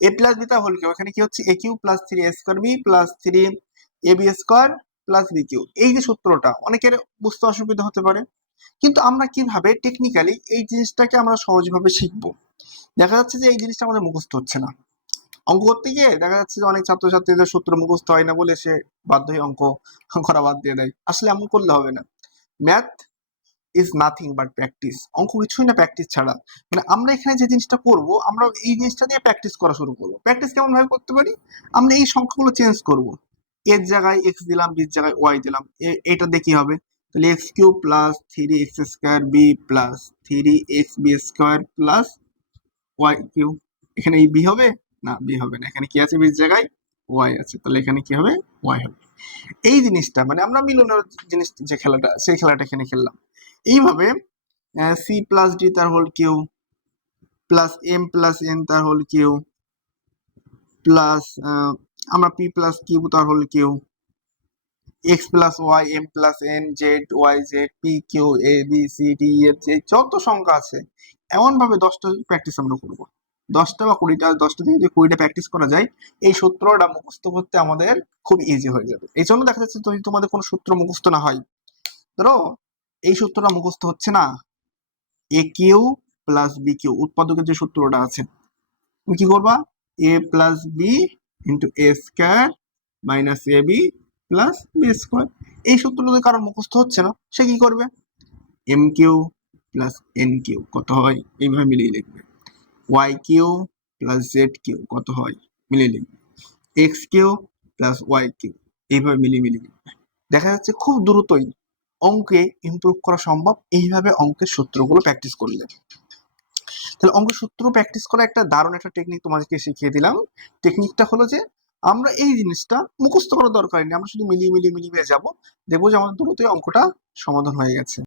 এ plus B তার whole cube, এখানে কি হচ্ছে A cube plus 3 A square B plus 3 A B square plus B cube. এই যে সূত্রটা অনেকের বুঝতে অসুবিধা হতে পারে, কিন্তু আমরা কিভাবে টেকনিক্যালি এই জিনিসটাকে আমরা সহজভাবে শিখবো। দেখা যাচ্ছে যে এই জিনিসটা আমাদের মুখস্থ হচ্ছে না। অঙ্ক করতে গিয়ে দেখা যাচ্ছে যে অনেক ছাত্রছাত্রীদের সূত্র মুখস্থ হয় না বলে সে বাধ্য হয়ে অঙ্ক করা বাদ দিয়ে দেয়। আসলে এমন করলে হবে না। Math is nothing but practice. অঙ্ক কিছুই না প্র্যাকটিস ছাড়া। মানে আমরা এখানে যে জিনিসটা করব, আমরা এই জিনিসটা দিয়ে প্র্যাকটিস করা শুরু করবো। প্র্যাকটিস কেমন ভাবে করতে পারি? আমরা এই সংখ্যাগুলো চেঞ্জ করব। এর জায়গায় এক্স দিলাম, বির জায়গায় ওয়াই দিলাম। এটা দিয়ে কি হবে? তাহলে X cube plus 3x square B plus 3x B square plus Y cube. এখানে এই বি হবে না, বি হবে না, এখানে কি আছে, বির জায়গায় ওয়াই আছে, তাহলে এখানে কি হবে, ওয়াই হবে। এই জিনিসটা মানে আমরা মিলনের জিনিস যে খেলাটা, সেই খেলাটা এখানে খেললাম। এইভাবে সি প্লাস ডি তার whole cube plus M plus N তার হোল কিউ প্লাস আমরা পি প্লাস কিউ তার whole cube, X plus Y M plus N Z Y Z P Q A B C D F যে যত সংখ্যা আছে, এমন ভাবে 10টা প্র্যাকটিস আমরা করবো। 10টা বা 20টা, 10টা থেকে যদি 20টা প্র্যাকটিস করা যায়, এই সূত্রটা মুখস্থ করতে আমাদের খুব ইজি হয়ে যাবে। এই জন্য দেখা যাচ্ছে যদি তোমাদের কোনো সূত্র মুখস্থ না হয়, ধরো এই সূত্রটা মুখস্থ হচ্ছে না, এ কিউ প্লাস বি কিউ উৎপাদকের যে সূত্রটা আছে, তুমি কি করবা, এ plus B into A square minus A B plus B square. এই সূত্র যদি কারোর মুখস্থ হচ্ছে না, সে কি করবে, M Q plus N Q কত হয়, এইভাবে মিলিয়ে লিখবে। Y Q plus Z Q কত হয়, মিলিয়ে লিখবে। X Q plus Y Q, এইভাবে মিলিয়ে মিলিয়ে লিখবে। দেখা যাচ্ছে খুব দ্রুতই অঙ্কে ইমপ্রুভ করা সম্ভব এইভাবে অঙ্কের সূত্রগুলো প্র্যাকটিস করলে। তাহলে অঙ্ক সূত্র প্র্যাকটিস করা একটা দারুণ একটা টেকনিক তোমাদেরকে শিখিয়ে দিলাম। টেকনিকটা হলো যে আমরা এই জিনিসটা মুখস্থ করার দরকার নেই, আমরা শুধু মিলিয়ে মিলিয়ে মিলিয়ে যাবো, দেখবো যে আমাদের দ্রুতই অঙ্কটা সমাধান হয়ে গেছে।